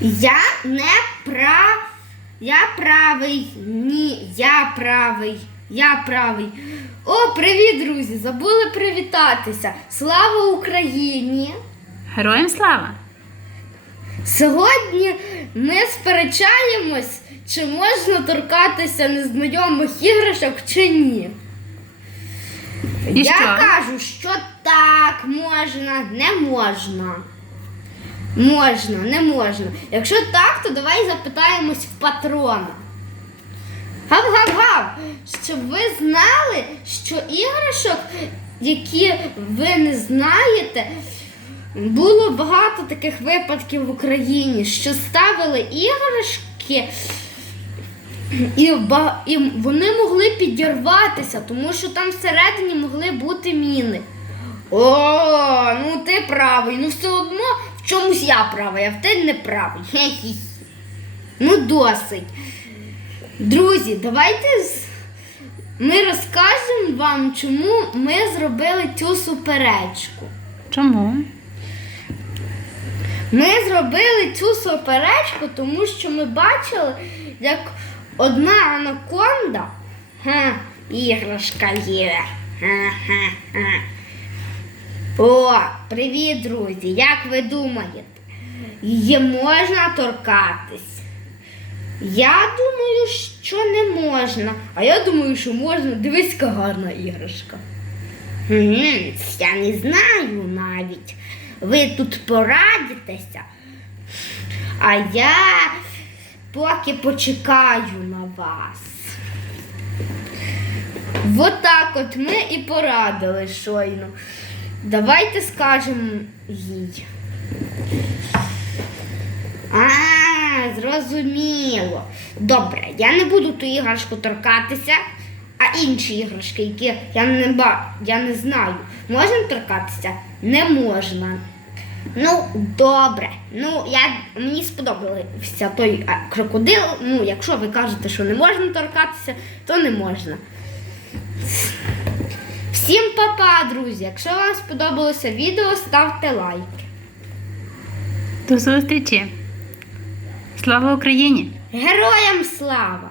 Я не прав. Я правий. Ні, я правий. Я правий. О, привіт, друзі! Забули привітатися. Слава Україні! Героям слава! Сьогодні ми сперечаємось, чи можна торкатися незнайомих іграшок чи ні. І Я що? кажу, що так, можна, не можна. Можна, не можна. Якщо так, то давай запитаємось в патрона. Гав-гав-гав! Щоб ви знали, що іграшок, які ви не знаєте, було багато таких випадків в Україні, що ставили іграшки. І, і вони могли підірватися, тому що там всередині могли бути міни. О, ну ти правий. Ну все одно в чомусь я правий, а в ти не правий. Хе-хі. Ну досить. Друзі, давайте ми розкажемо вам, чому ми зробили цю суперечку. Чому? Ми зробили цю суперечку, тому що ми бачили, як одна анаконда, ха, іграшка є. Ха-ха-ха. О, привіт, друзі! Як ви думаєте, її можна торкатись? Я думаю, що не можна. А я думаю, що можна. Дивись, яка гарна іграшка. Я не знаю навіть. Ви тут порадитеся. А я поки почекаю на вас. Вот так от ми і порадили щойно. Давайте скажемо їй. А, зрозуміло. Добре, я не буду ту іграшку торкатися, а інші іграшки, які я не ба... я не знаю, можна торкатися? Не можна. Ну, добре. Ну, я, мені сподобався той крокодил. Ну, якщо ви кажете, що не можна торкатися, то не можна. Всім па-па, друзі! Якщо вам сподобалося відео, ставте лайк. До зустрічі! Слава Україні! Героям слава!